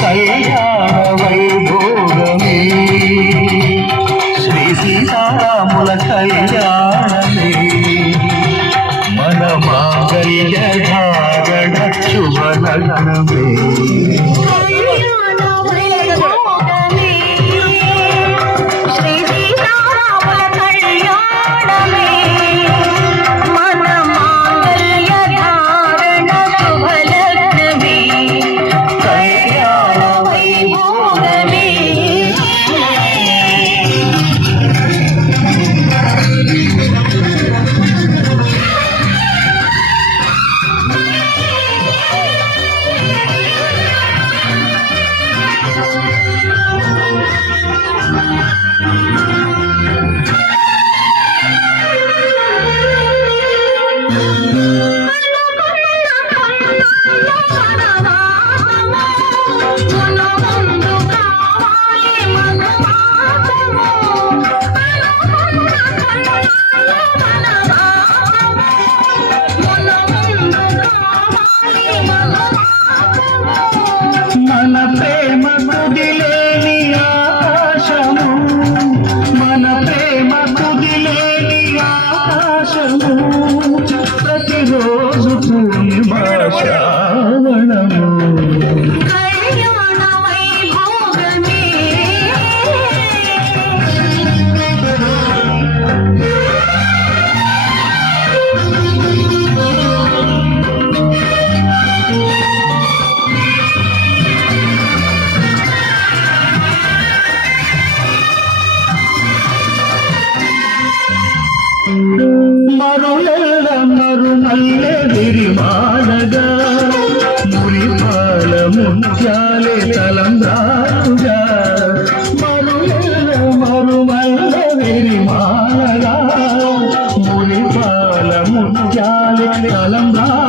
కళ్యాణ వైభోగమే శ్రీ సీతారాముల కళ్యాణమే మన మాంగళ్య ధారణ శుభ లగ్నమే Yeah. மருளெல்ல மருமல்ல விரிவானக. குறிப்பால முஞ்சாலே தலந்தாருக மருளெல்ல மருமல்ல விரிவானக. குறிப்பால முஞ்சாலே தலந்தாரு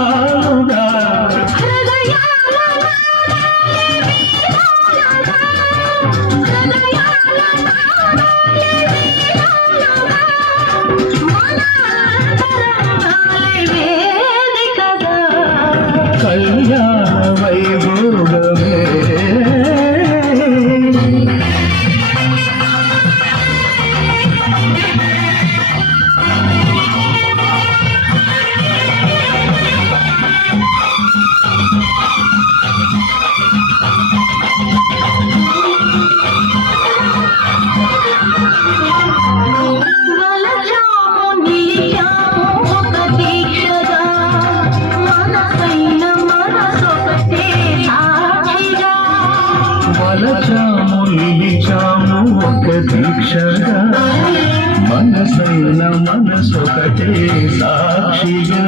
మనసైన మనసొకటే సాక్షిగా.